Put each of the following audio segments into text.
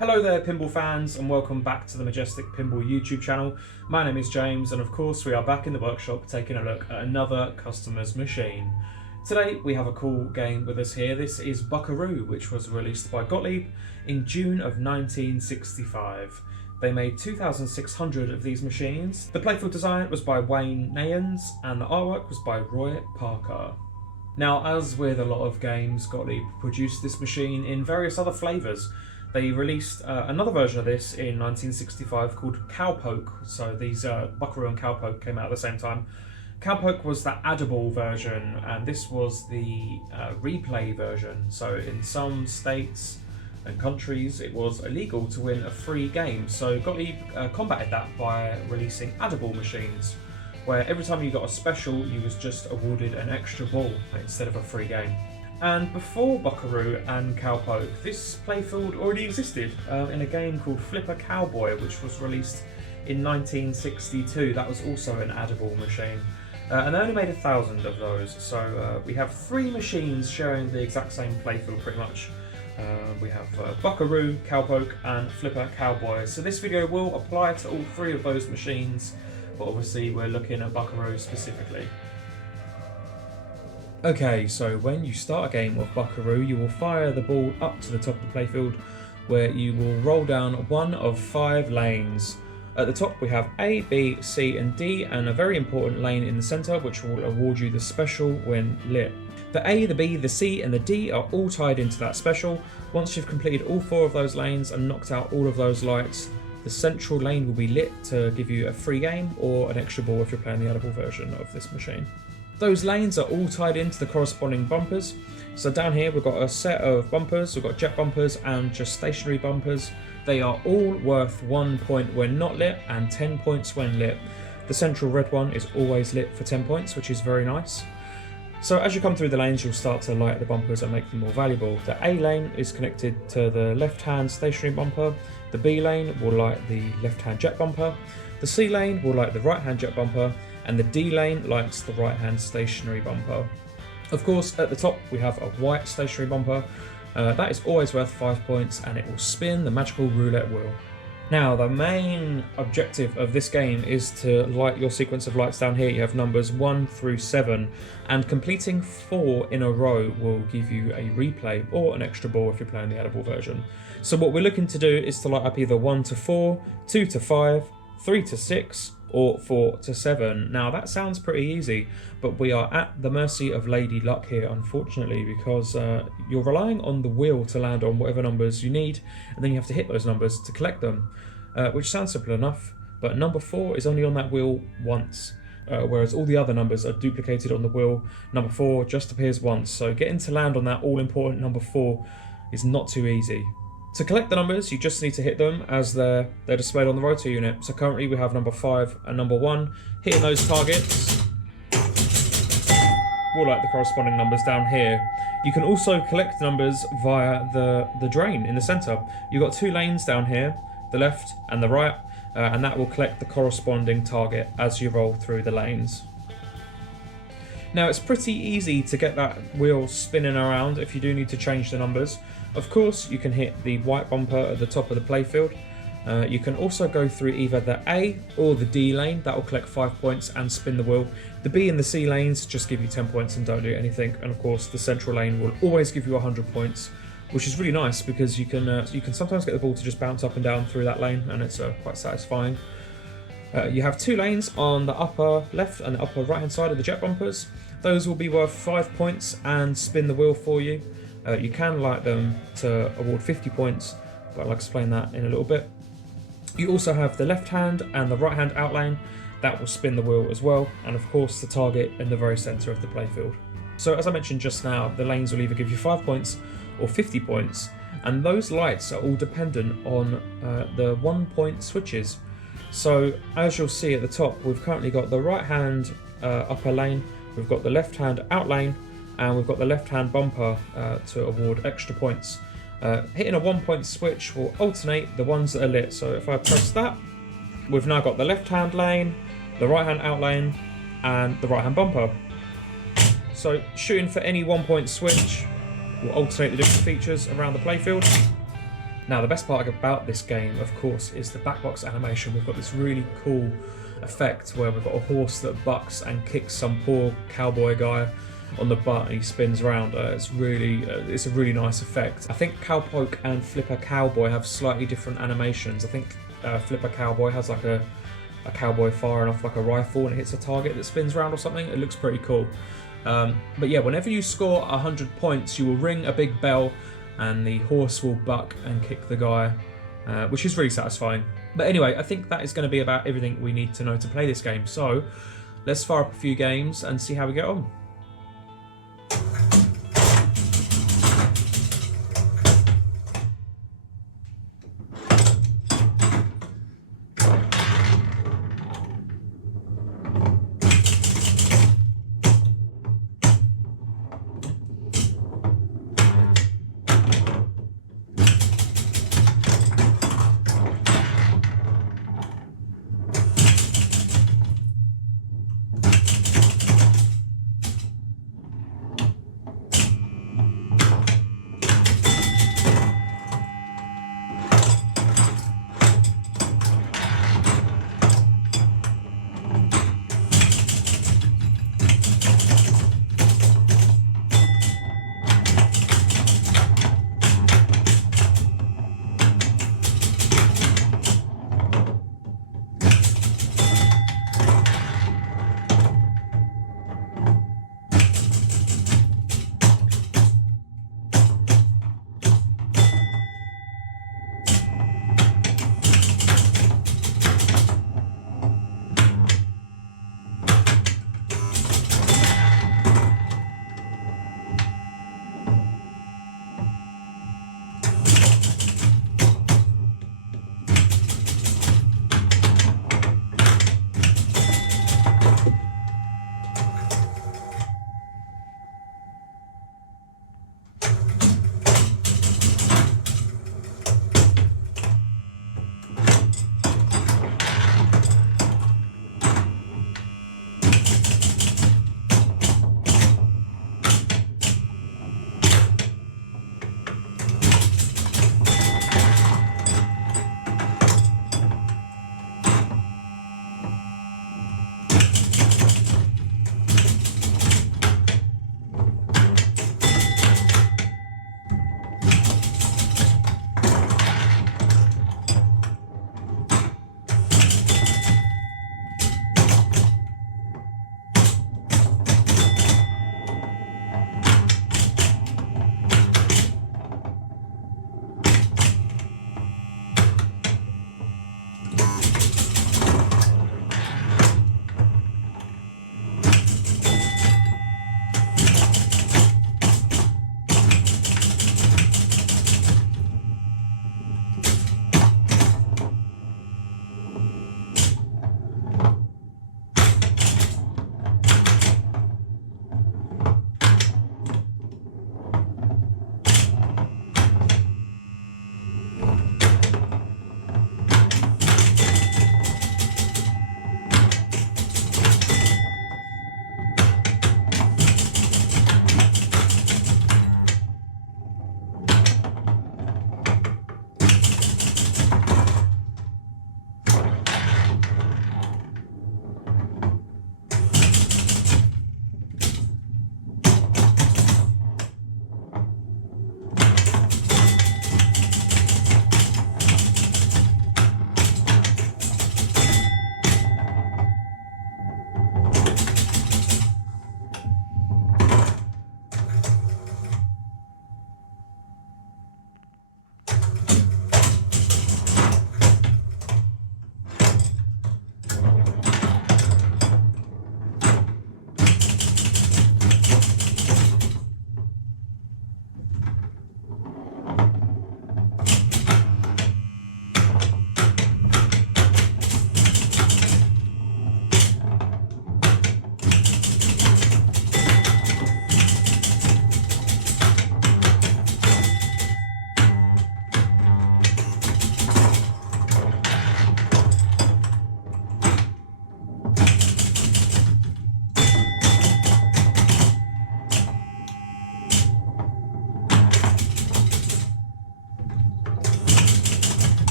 Hello there pinball fans and welcome back to the Majestic Pinball YouTube channel. My name is James and of course we are back in the workshop taking a look at another customer's machine. Today we have a cool game with us here. This is Buckaroo, which was released by Gottlieb in June of 1965. They made 2,600 of these machines. The playfield design was by Wayne Neyens and the artwork was by Roy Parker. Now, as with a lot of games, Gottlieb produced this machine in various other flavours. They released another version of this in 1965 called Cowboy. So these Buckaroo and Cowboy came out at the same time. Cowboy was the addable version, and this was the replay version. So in some states and countries, it was illegal to win a free game. So Gottlieb combated that by releasing addable machines, where every time you got a special, you was just awarded an extra ball instead of a free game. And before Buckaroo and Cowboy, this playfield already existed in a game called Flipper Cowboy, which was released in 1962. That was also an addable machine. And they only made 1,000 of those, so we have 3 machines sharing the exact same playfield pretty much. We have Buckaroo, Cowboy and Flipper Cowboy. So this video will apply to all 3 of those machines, but obviously we're looking at Buckaroo specifically. Okay, so when you start a game of Buckaroo, you will fire the ball up to the top of the playfield, where you will roll down one of 5 lanes. At the top we have A, B, C and D, and a very important lane in the centre which will award you the special when lit. The A, the B, the C and the D are all tied into that special. Once you've completed all 4 of those lanes and knocked out all of those lights, the central lane will be lit to give you a free game or an extra ball if you're playing the edible version of this machine. Those lanes are all tied into the corresponding bumpers. So down here we've got a set of bumpers, we've got jet bumpers and just stationary bumpers. They are all worth 1 point when not lit and 10 points when lit. The central red one is always lit for 10 points, which is very nice. So as you come through the lanes, you'll start to light the bumpers and make them more valuable. The A lane is connected to the left-hand stationary bumper. The B lane will light the left-hand jet bumper. The C lane will light the right-hand jet bumper. And the D lane lights the right-hand stationary bumper. Of course, at the top we have a white stationary bumper. That is always worth 5 points and it will spin the magical roulette wheel. Now, the main objective of this game is to light your sequence of lights down here. You have numbers 1 through 7, and completing 4 in a row will give you a replay or an extra ball if you're playing the edible version. So what we're looking to do is to light up either 1 to 4, 2 to 5, 3 to 6, or 4 to 7. Now that sounds pretty easy, but we are at the mercy of Lady Luck here, unfortunately, because you're relying on the wheel to land on whatever numbers you need, and then you have to hit those numbers to collect them, which sounds simple enough, but number 4 is only on that wheel once, whereas all the other numbers are duplicated on the wheel. Number 4 just appears once, so getting to land on that all-important number 4 is not too easy. To collect the numbers, you just need to hit them as they're displayed on the rotor unit. So currently we have number 5 and number 1. Hitting those targets will light the corresponding numbers down here. You can also collect numbers via the drain in the centre. You've got 2 lanes down here, the left and the right, and that will collect the corresponding target as you roll through the lanes. Now it's pretty easy to get that wheel spinning around if you do need to change the numbers. Of course, you can hit the white bumper at the top of the playfield. You can also go through either the A or the D lane. That will collect 5 points and spin the wheel. The B and the C lanes just give you 10 points and don't do anything. And of course, the central lane will always give you 100 points, which is really nice because you can sometimes get the ball to just bounce up and down through that lane, and it's quite satisfying. You have 2 lanes on the upper left and the upper right hand side of the jet bumpers. Those will be worth 5 points and spin the wheel for you. You can light them to award 50 points, but I'll explain that in a little bit. You also have the left hand and the right hand out lane. That will spin the wheel as well, and of course the target in the very centre of the playfield. So as I mentioned just now, the lanes will either give you 5 points or 50 points, and those lights are all dependent on the 1 point switches. So as you'll see at the top, we've currently got the right hand upper lane, we've got the left hand out lane, and we've got the left hand bumper to award extra points. Hitting a 1 point switch will alternate the ones that are lit. So if I press that, we've now got the left hand lane, the right hand out lane, and the right hand bumper. So shooting for any 1 point switch will alternate the different features around the playfield. Now, the best part about this game, of course, is the backbox animation. We've got this really cool effect where we've got a horse that bucks and kicks some poor cowboy guy on the butt and he spins around. It's a really nice effect. I think Cowpoke and Flipper Cowboy have slightly different animations. I think Flipper Cowboy has like a cowboy firing off like a rifle and it hits a target that spins around or something. It looks pretty cool. But yeah, whenever you score 100 points, you will ring a big bell and the horse will buck and kick the guy, which is really satisfying. But anyway, I think that is going to be about everything we need to know to play this game. So let's fire up a few games and see how we get on.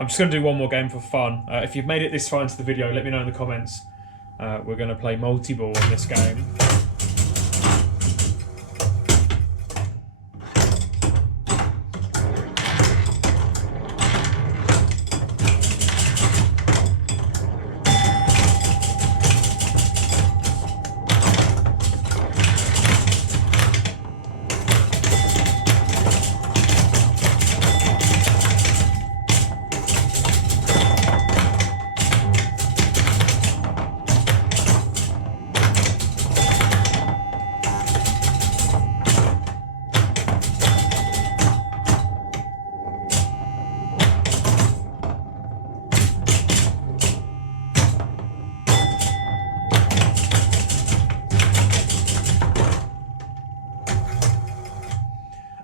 I'm just going to do one more game for fun. If you've made it this far into the video, let me know in the comments. We're going to play multi-ball in this game.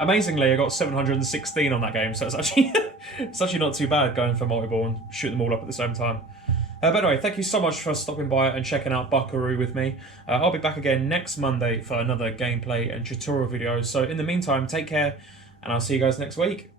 Amazingly, I got 716 on that game, so it's actually it's actually not too bad going for multi-ball and shoot them all up at the same time. But anyway, thank you so much for stopping by and checking out Buckaroo with me. I'll be back again next Monday for another gameplay and tutorial video. So in the meantime, take care, and I'll see you guys next week.